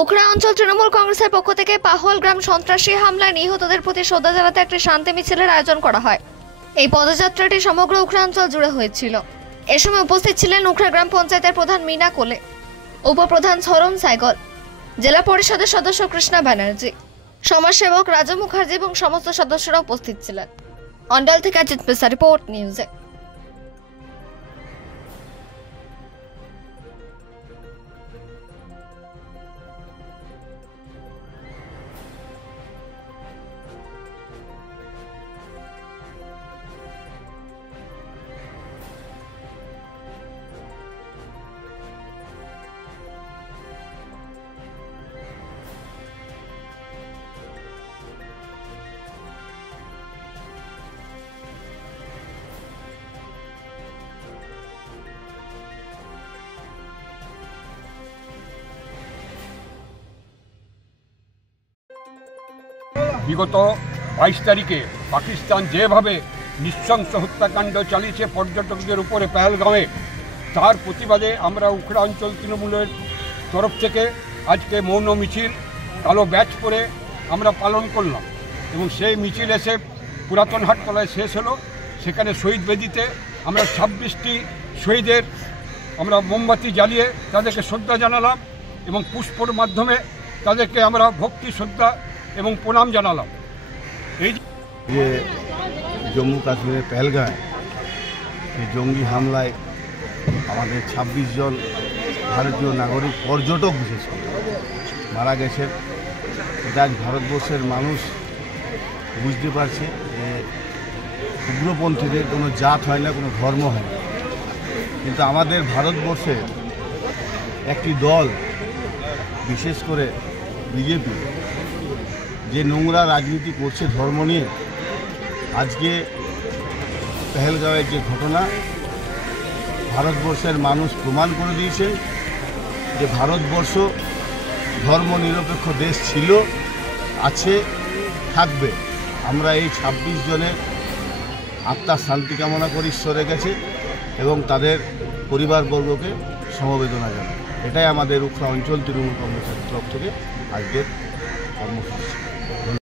উখড়া অঞ্চল তৃণমূল কংগ্রেসের পক্ষ থেকে পাহলগ্রাম সন্ত্রাসী হামলায় নিহতদের প্রতি শ্রদ্ধা জানাতে একটি শান্তি মিছিলের আয়োজন করা হয়। এই পদযাত্রাটি সমগ্র উখড়া অঞ্চল জুড়ে হয়েছিল। এ সময় উপস্থিত ছিলেন উখড়া গ্রাম পঞ্চায়েতের প্রধান মিনা কোলে, উপপ্রধান সরম সাইগল, জেলা পরিষদের সদস্য কৃষ্ণা ব্যানার্জি, সমাজসেবক রাজু মুখার্জি এবং সমস্ত সদস্যরা উপস্থিত ছিলেন। অন্ডাল থেকে অজিত পেশা, রিপোর্ট নিউজে। বিগত 22 তারিখে পাকিস্তান যেভাবে নৃশংস হত্যাকাণ্ড চালিয়েছে পর্যটকদের উপরে পেহেলগাঁওয়ে, তার প্রতিবাদে আমরা উখড়া অঞ্চল তৃণমূলের তরফ থেকে আজকে মৌন মিছিল কালো ব্যাচ পরে আমরা পালন করলাম এবং সেই মিছিল এসে পুরাতন হাটতলায় শেষ হলো। সেখানে শহীদ বেদিতে আমরা 26টি শহীদের আমরা মোমবাতি জ্বালিয়ে তাদেরকে শ্রদ্ধা জানালাম এবং পুষ্পর মাধ্যমে তাদেরকে আমরা ভক্তি শ্রদ্ধা এবং প্রণাম জানালাম। এই যে জম্মু কাশ্মীরের পেহেলগাঁয়ে এই জঙ্গি হামলায় আমাদের 26 জন ভারতীয় নাগরিক পর্যটক বিশেষ করে মারা গেছেন। এটা আজ ভারতবর্ষের মানুষ বুঝতে পারছে যে উগ্রপন্থীদের কোনো জাত হয় না, কোনো ধর্ম হয় না, কিন্তু আমাদের ভারতবর্ষের একটি দল, বিশেষ করে বিজেপি, যে নোংরা রাজনীতি করছে ধর্ম নিয়ে। আজকে পেহেলগাঁওয়ের যে ঘটনা, ভারতবর্ষের মানুষ প্রমাণ করে দিয়েছে যে ভারতবর্ষ ধর্মনিরপেক্ষ দেশ ছিল, আছে, থাকবে। আমরা এই 26 জনের আত্মার শান্তি কামনা করি ঈশ্বরের কাছে এবং তাদের পরিবারবর্গকে সমবেদনা জানাই। এটাই আমাদের উখড়া অঞ্চল তৃণমূল কংগ্রেসের তরফ থেকে আজকের কর্মসূচি।